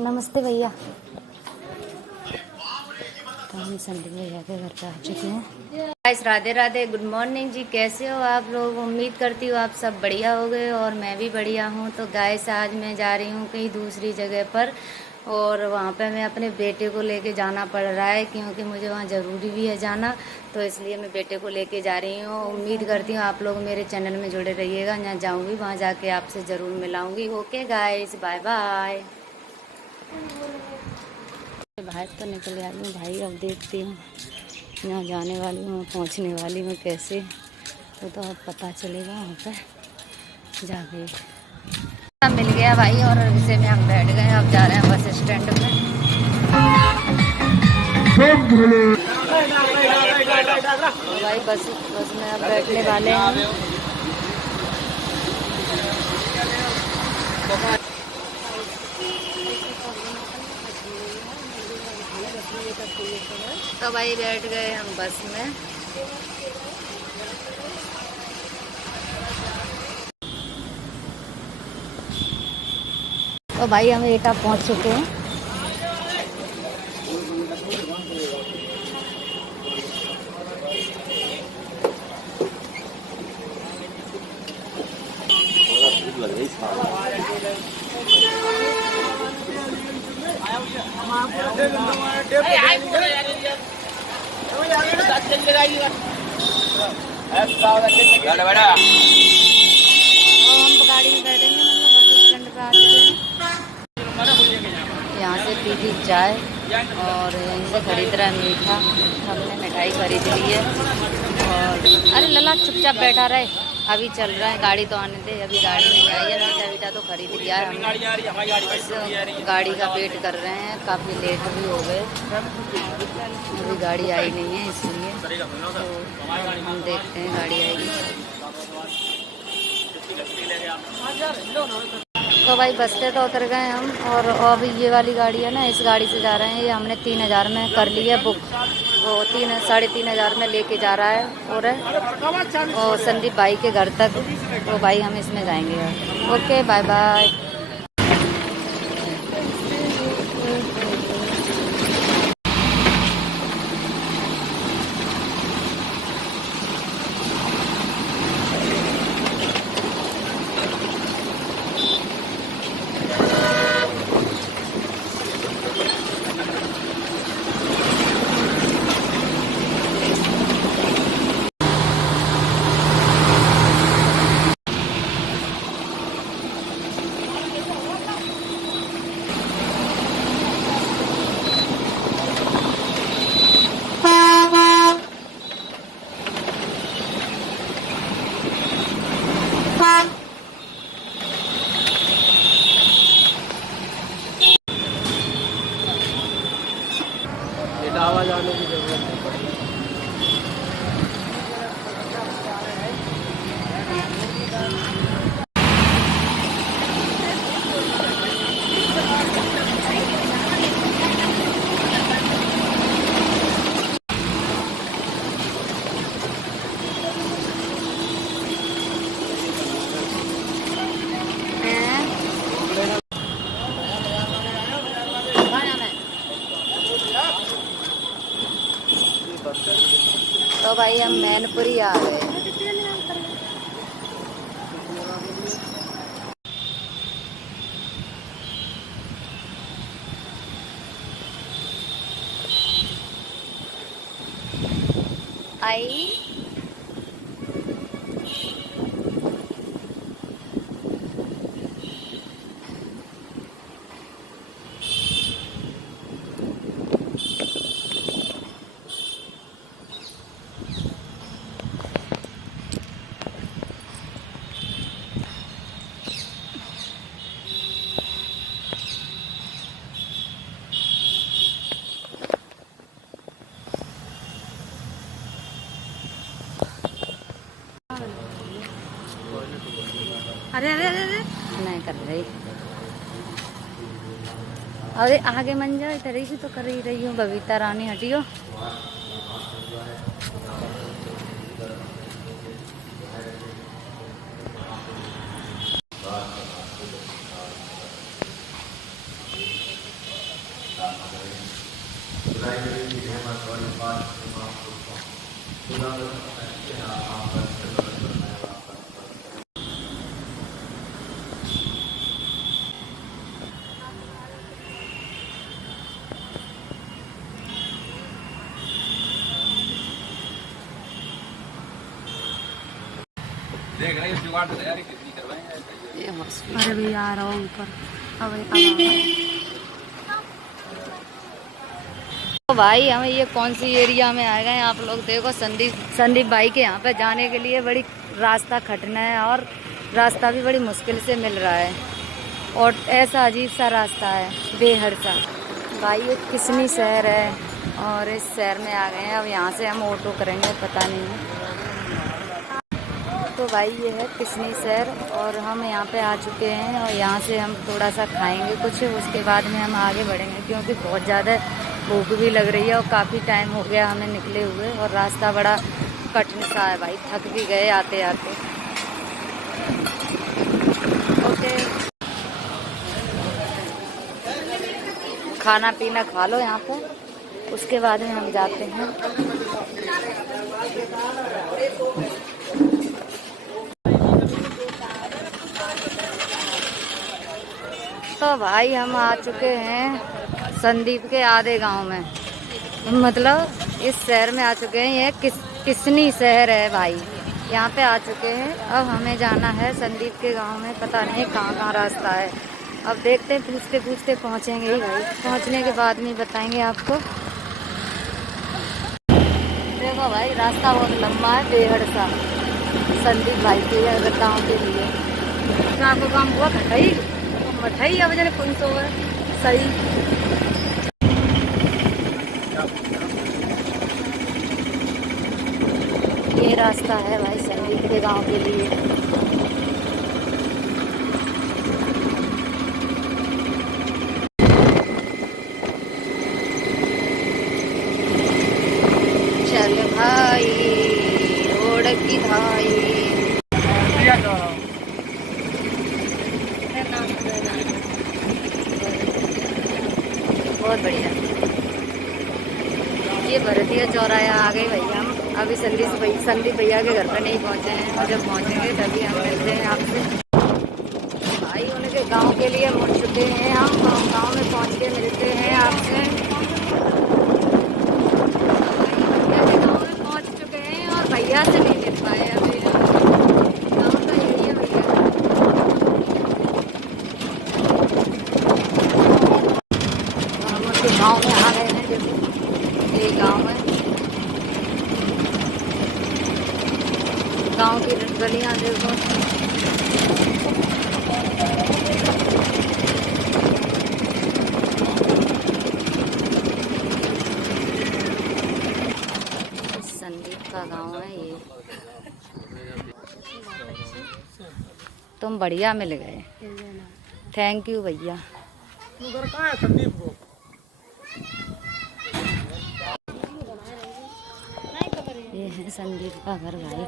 नमस्ते भैया। तो हम संदीप भैया के घर पे आ चुके हैं। Guys Radhe Radhe, good morning जी। कैसे हो आप लोग? उम्मीद करती हूँ आप सब बढ़िया हो गए और मैं भी बढ़िया हूँ। तो गाइस आज मैं जा रही हूँ कहीं दूसरी जगह पर और वहाँ पे मैं अपने बेटे को लेके जाना पड़ रहा है क्योंकि मुझे वहाँ ज़रूरी भी है जाना। तो इसलिए मैं बेटे को लेके जा रही हूँ। उम्मीद करती हूँ आप लोग मेरे चैनल में जुड़े रहिएगा। जहाँ जाऊँगी वहाँ जाके आपसे ज़रूर मिलाऊँगी। Okay guys, bye bye. बाहर तो निकल आई हूँ भाई, अब देखती हूँ यहाँ जाने वाली हूँ, पहुँचने वाली हूँ कैसे, वो तो अब पता चलेगा वहाँ पर जाके। अब मिल गया भाई और इसे में हम बैठ गए। अब जा रहे हैं बस स्टैंड में। तो भाई बस में अब बैठने वाले हैं। तो भाई बैठ गए हम बस में। तो भाई हम एटा पहुंच चुके हैं। हम गाड़ी में बैठेंगे, मतलब बस स्टैंड पे आ चुके हैं। यहाँ से पी थी चाय और यहीं से खरीद रहा है मीठा। हमने मिठाई खरीद ली है और अरे लला चुपचाप बैठा रहे, अभी चल रहा है। गाड़ी तो आने दे, अभी गाड़ी नहीं आई है। मीठा वीठा तो खरीद लिया है हमने, बस गाड़ी का वेट कर रहे हैं। काफ़ी लेट भी हो गए, अभी गाड़ी आई नहीं है इसलिए तो हम देखते हैं गाड़ी आएगी। तो भाई बसते तो उतर गए हम और अब ये वाली गाड़ी है ना, इस गाड़ी से जा रहे हैं। ये हमने 3000 में कर ली है बुक। वो 3-3.5 में लेके जा रहा है और संदीप भाई के घर तक। तो भाई हम इसमें जाएंगे। Okay bye bye. आवाज आने की जरूरत नहीं पड़ेगी। तो भाई हम मैनपुरी आ गए। आई अरे अरे अरे अरे नहीं कर रही। अरे आगे मन जाओ, इधर ही भी तो कर ही रही हूँ। बबीता रानी हटियो। देख रहे हैं जुगाड़ तो तैयारी कितनी करवाएंगे। ये हॉस्पिटल। अरे भैया आ रहा हूँ ऊपर। अब तो भाई हमें ये कौन सी एरिया में आ गए आप लोग देखो। संदीप भाई के यहाँ पे जाने के लिए बड़ी रास्ता खटना है और रास्ता भी बड़ी मुश्किल से मिल रहा है और ऐसा अजीब सा रास्ता है, बेहद सा। भाई ये किसनी शहर है और इस शहर में आ गए हैं। अब यहाँ से हम ऑटो करेंगे, पता नहीं। तो भाई ये है किसनी शहर और हम यहाँ पे आ चुके हैं और यहाँ से हम थोड़ा सा खाएंगे कुछ, उसके बाद में हम आगे बढ़ेंगे क्योंकि बहुत ज़्यादा भूख भी लग रही है और काफ़ी टाइम हो गया हमें निकले हुए और रास्ता बड़ा कठिन सा है भाई, थक भी गए आते आते। ओके, खाना पीना खा लो यहाँ पे, उसके बाद में हम जाते हैं। तो भाई हम आ चुके हैं संदीप के आधे गांव में, मतलब इस शहर में आ चुके हैं। ये किसनी शहर है भाई, यहाँ पे आ चुके हैं। अब हमें जाना है संदीप के गांव में, पता नहीं कहाँ कहाँ रास्ता है। अब देखते हैं, पूछते पूछते पहुँचेंगे ही भाई। पहुँचने के बाद में बताएंगे आपको। देखो भाई रास्ता बहुत लंबा है, बेहद सा। संदीप भाई के गाँव के लिए आपको काम हुआ खटाई मठाई अब जने कौन सो है सही। ये रास्ता है भाई संदीप के गांव के लिए। चल भाई रोड की भाई। बहुत बढ़िया, ये भरतिया चौराया आ गए भैया। हम अभी संदीप भैया के घर पर नहीं पहुंचे हैं और जब पहुंचेंगे तभी हम मिलते हैं आपसे। भाई उनके गांव के लिए मुड़ चुके हैं हम, गांव में पहुंच के मिलते हैं आपसे। भैया के गांव में पहुंच चुके हैं और भैया से नहीं मिल पाए अभी। गाँव का यही है भैया। गाँव में आ गए हैं, देखो ये गाँव है। गाँव की गलियाँ देखो। संदीप का गाँव है ये। तुम बढ़िया मिल गए, थैंक यू भैया। कहाँ है संदीप को? ये है संदीप का घर भाई।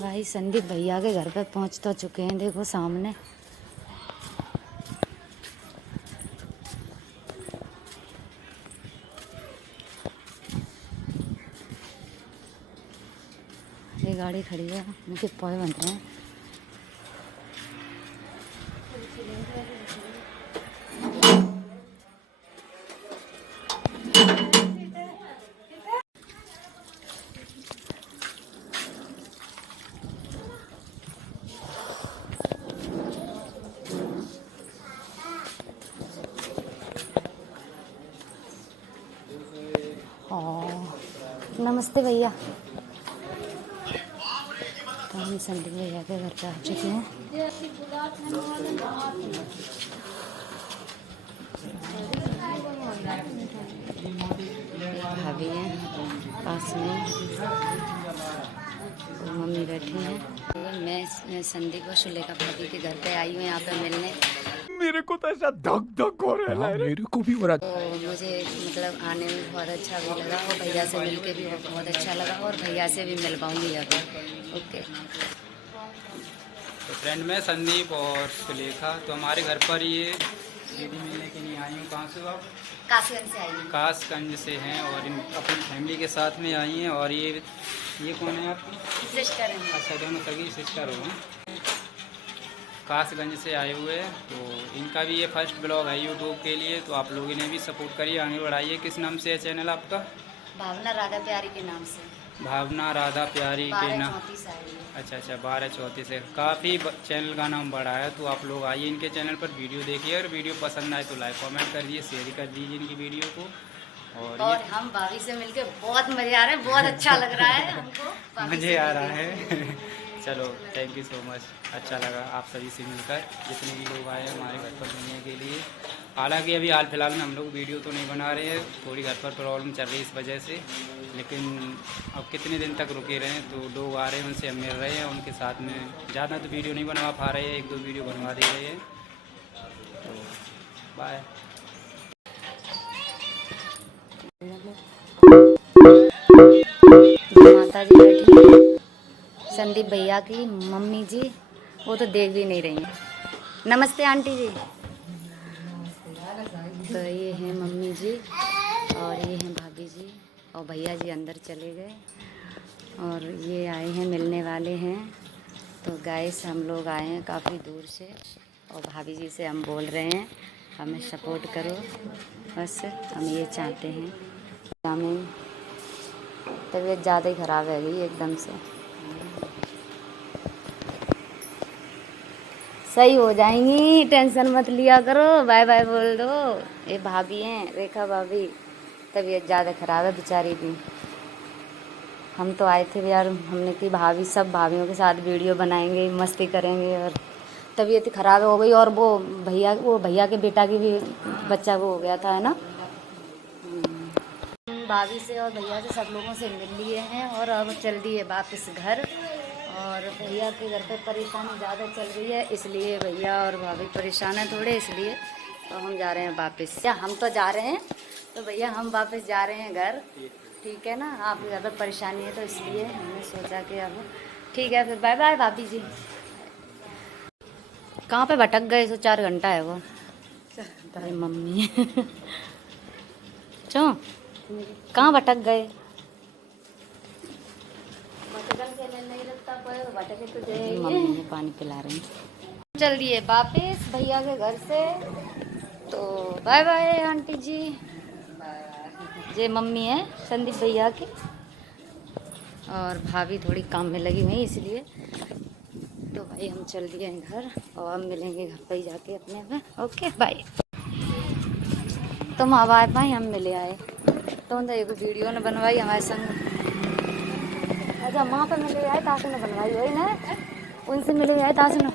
भाई संदीप भैया के घर पे पहुंच तो चुके हैं, देखो सामने। ये गाड़ी खड़ी है, उनके पौधे बन रहे हैं। नमस्ते भैया। तो हम संदीप भैया के घर पे आ चुके हैं। भाभी हैं पास में, तो मम्मी बैठी हैं। मैं संदीप और सुलेखा भाभी के घर पे आई हूँ यहाँ पे मिलने। मेरे को तो ऐसा धक धक हो रहा है, मेरे को भी हो रहा। तो मुझे मतलब आने में बहुत अच्छा भी लगा और भैया से मिलके भी बहुत अच्छा लगा और भैया से भी मिल पाऊँगी अभी। ओके। तो फ्रेंड मैं संदीप और सुलेखा, तो हमारे घर पर ये दीदी मिलने के लिए आई हूँ। कहाँ से हो आप? कासगंज से आई हूँ। कासगंज से हैं और इन अपनी फैमिली के साथ में आई हैं। और ये कौन है आपकी? सिस्टर हैं। अच्छा, दोनों सगी सिस्टर हो। कासगंज से आए हुए हैं। तो इनका भी ये फर्स्ट ब्लॉग है यूट्यूब के लिए, तो आप लोगों ने भी सपोर्ट करिए, आगे बढ़ाइए। किस नाम से है चैनल आपका? भावना राधा प्यारी के नाम से। भावना राधा प्यारी के नाम। 1234 आई है। अच्छा 1234 है। काफ़ी चैनल का नाम बढ़ा है, तो आप लोग आइए इनके चैनल पर, वीडियो देखिए। और वीडियो पसंद आए तो लाइक कमेंट कर दिए, शेयर कर दीजिए इनकी वीडियो को। और हम भाभी से मिलके बहुत मजे आ रहे हैं, बहुत अच्छा लग रहा है हमको। मज़े आ रहा है। चलो थैंक यू सो मच, अच्छा लगा आप सभी से मिलकर, जितने भी लोग आए हमारे घर पर मिलने के लिए। हालांकि अभी हाल फिलहाल में हम लोग वीडियो तो नहीं बना रहे हैं, थोड़ी घर पर प्रॉब्लम चल रही है इस वजह से। लेकिन अब कितने दिन तक रुके रहें, तो लोग आ रहे हैं उनसे हम मिल रहे हैं, उनके साथ में ज़्यादा तो वीडियो नहीं बनवा पा रहे हैं, 1-2 वीडियो बनवा दे रहे हैं। तो बाय। माता जी बैठी, संदीप भैया की मम्मी जी, वो तो देख भी नहीं रही हैं। नमस्ते आंटी जी। तो ये हैं मम्मी जी और ये हैं भाभी जी और भैया जी अंदर चले गए और ये आए हैं मिलने वाले हैं। तो गाइस हम लोग आए हैं काफ़ी दूर से और भाभी जी से हम बोल रहे हैं हमें सपोर्ट करो, बस हम ये चाहते हैं। हमें तबीयत ज़्यादा ही ख़राब है गई एकदम से, सही हो जाएंगी, टेंशन मत लिया करो, बाय बाय बोल दो। ये भाभी हैं रेखा भाभी, तबीयत ज़्यादा ख़राब है बेचारी की। हम तो आए थे यार, हमने की भाभी सब भाभीयों के साथ वीडियो बनाएंगे, मस्ती करेंगे, और तबीयत ख़राब हो गई। और वो भैया के बेटा की भी बच्चा वो हो गया था, है ना। भाभी से और भैया से सब लोगों से मिल लिए हैं और अब चल दिए वापस घर। और भैया के घर पे परेशानी ज़्यादा चल रही है, इसलिए भैया और भाभी परेशान हैं थोड़े, इसलिए तो हम जा रहे हैं वापस। या हम तो जा रहे हैं, तो भैया हम वापस जा रहे हैं घर, ठीक है ना। आपके घर पे परेशानी है तो इसलिए हमने सोचा कि अब ठीक है, फिर बाय बाय भाभी जी। कहाँ पे भटक गए? 4 घंटा है वो अरे मम्मी। क्यों कहाँ भटक गए? मम्मी ने पानी पिला रही। चल दिए वापस भैया के घर से, तो बाय बाय आंटी जी। ये मम्मी है संदीप भैया की, और भाभी थोड़ी काम में लगी हुई इसलिए। तो भाई हम चल दिए घर और हम मिलेंगे घर पे ही जाके अपने में। Okay bye. तुम अब आए भाई, हम मिले आए तो एक वीडियो ने बनवाई हमारे संग। अच्छा वहाँ पर मिले आए तासु ने बनवाई हुई ना, उनसे मिले आए तासु ने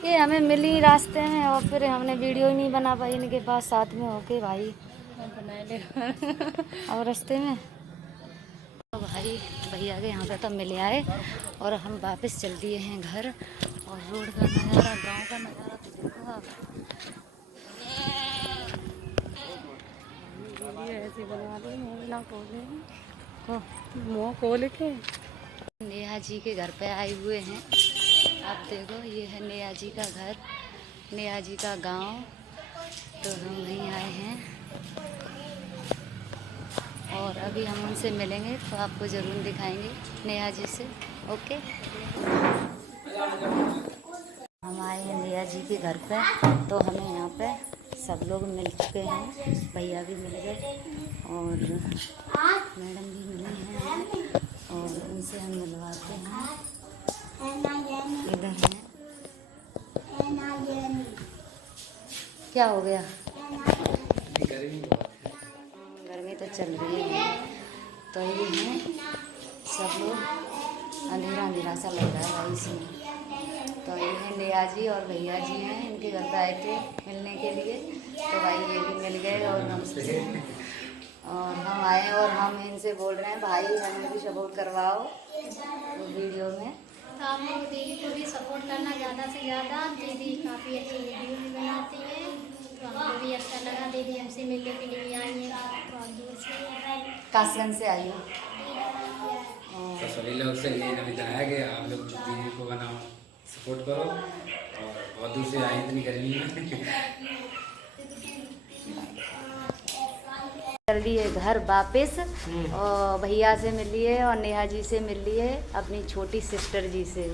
कि हमें मिली रास्ते में, और फिर हमने वीडियो ही नहीं बना पाई इनके पास साथ में होके भाई और रास्ते में। तो भाई भैया के यहाँ पे तो मिले आए और हम वापस चल दिए हैं घर। और रोड का नज़ारा, गांव का नज़ारा तो देखो आप। ऐसे बनवा दो, ना खोले को मुँह खोल के। नेहा जी के घर पे आए हुए हैं, आप देखो ये है नेहा जी का घर, नेहा जी का गांव। तो हम वहीं आए हैं और अभी हम उनसे मिलेंगे तो आपको ज़रूर दिखाएंगे नेहा जी से। ओके। हम आए हैं नेहा जी के घर पे, तो हमें यहाँ पे सब लोग मिल चुके हैं, भैया भी मिल गए और मैडम भी मिली हैं, और उनसे हम मिलवाते हैं। इधर है, क्या हो गया? गर्मी तो चल रही है। तो ये हैं सब लोग, अंधेरा अंधेरा सा लग रहा है भाई इसमें। तो ये हैं नेहा जी और भैया जी हैं, इनके घर पे आए थे मिलने के लिए, तो भाई ये भी मिल गए और हम आए और हम इनसे बोल रहे हैं भाई हमें भी सपोर्ट करवाओ तो वीडियो में। आप लोग दीदी को भी सपोर्ट करना ज़्यादा से ज़्यादा। दीदी काफ़ी अच्छी वीडियो भी बनाती हैं, तो हमको भी अच्छा लगा। दीदी हमसे मिलने के लिए आई है बहुत दूर से। कासगंज से आई हो? तो सभी लोग से ये निवेदन है कि आप लोग दीदी को बनाओ, सपोर्ट करो, और बहुत दूर से आए इतनी गर्मी में। जल्दी है घर वापस, और भैया से मिलिए और नेहा जी से मिलिए, अपनी छोटी सिस्टर जी से।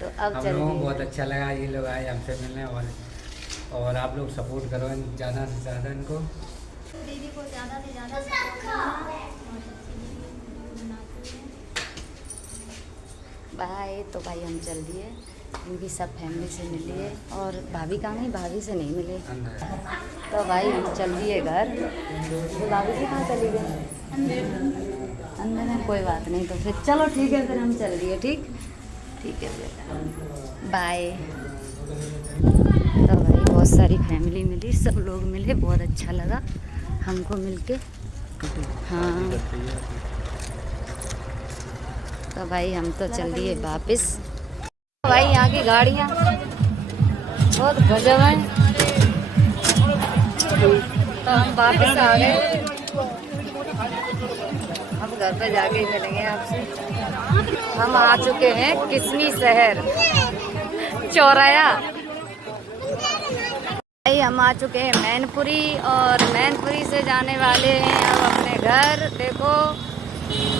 तो अब हम चलिए। लोगों को बहुत अच्छा लगा, ये लोग आए हमसे मिलने, और आप लोग सपोर्ट करो ज़्यादा से ज़्यादा इनको। दीदी को ज़्यादा से ज़्यादा सपोर्ट करना। बहुत अच्छी वीडियो बनाती है। बाय। तो भाई हम चल दिए, उनकी सब फैमिली से मिलिए, और भाभी कहाँ गई? भाभी से नहीं मिले। तो भाई हम चल दिए घर। तो भाभी जी कहाँ चली गई? अंदर है। कोई बात नहीं, तो फिर चलो ठीक है, फिर हम चल दिए। ठीक है बेटा, बाय। तो भाई बहुत सारी फैमिली मिली, सब लोग मिले, बहुत अच्छा लगा हमको मिलके। हाँ, तो भाई हम तो चल दिए वापस। भाई यहाँ की गाड़ियाँ बहुत गजब हैं। तो हम वापस आ गए, अब घर पे जाके ही मिलेंगे आपसे। हम आ चुके हैं किस्मी शहर चौराया। भाई हम आ चुके हैं मैनपुरी, और मैनपुरी से जाने वाले हैं अब अपने घर। देखो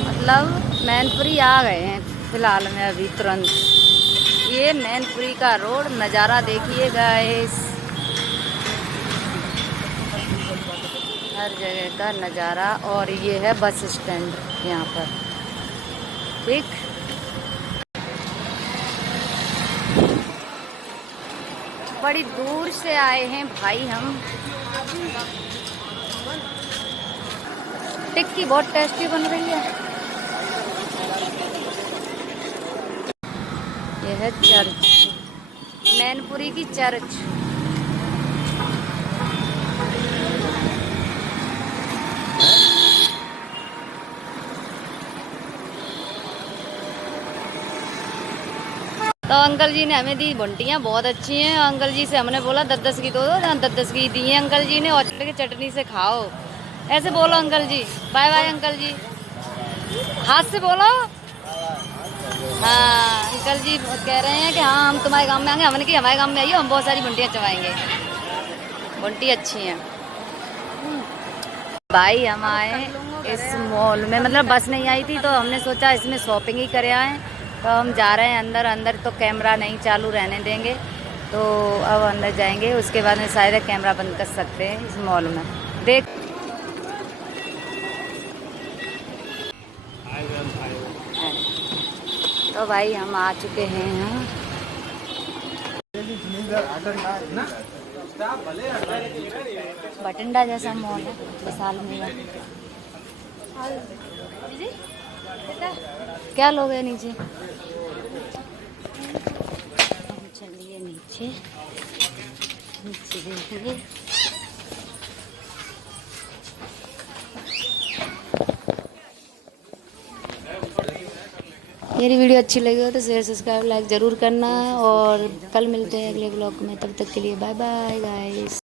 मतलब मैनपुरी आ गए हैं फिलहाल में, अभी तुरंत। ये मैनपुरी का रोड नज़ारा देखिए गाइस, हर जगह का नज़ारा। और ये है बस स्टैंड यहाँ पर। ठीक, बड़ी दूर से आए हैं भाई हम। टिक्की बहुत टेस्टी बन रही है। यह है चर्च, मैनपुरी की चर्च। तो अंकल जी ने हमें दी बंटियाँ, बहुत अच्छी हैं। अंकल जी से हमने बोला 10-10 की दो, 10-10 की दी हैं अंकल जी ने। और के चटनी से खाओ, ऐसे बोलो अंकल जी। बाय बाय अंकल जी, हाथ से बोलो। हाँ, अंकल जी कह रहे हैं कि हाँ हम तुम्हारे गांव में आएंगे। हमने कि हमारे गांव में आइए, हम बहुत सारी बंटियाँ चबाएंगे। बंटी अच्छी हैं। भाई हम आए इस मॉल में, मतलब बस नहीं आई थी तो हमने सोचा इसमें शॉपिंग ही करे आए। तो हम जा रहे हैं अंदर। अंदर तो कैमरा नहीं चालू रहने देंगे, तो अब अंदर जाएंगे, उसके बाद में शायद कैमरा बंद कर सकते हैं इस मॉल में। देख तो भाई हम आ चुके हैं यहाँ। बठिंडा जैसा मॉल है विशाल मेगा। क्या लोग हैं नीचे? हम चलिए नीचे, नीचे देखेंगे। मेरी वीडियो अच्छी लगी हो तो शेयर सब्सक्राइब लाइक ज़रूर करना, और कल मिलते हैं अगले ब्लॉग में। तब तक के लिए बाय बाय गाइस।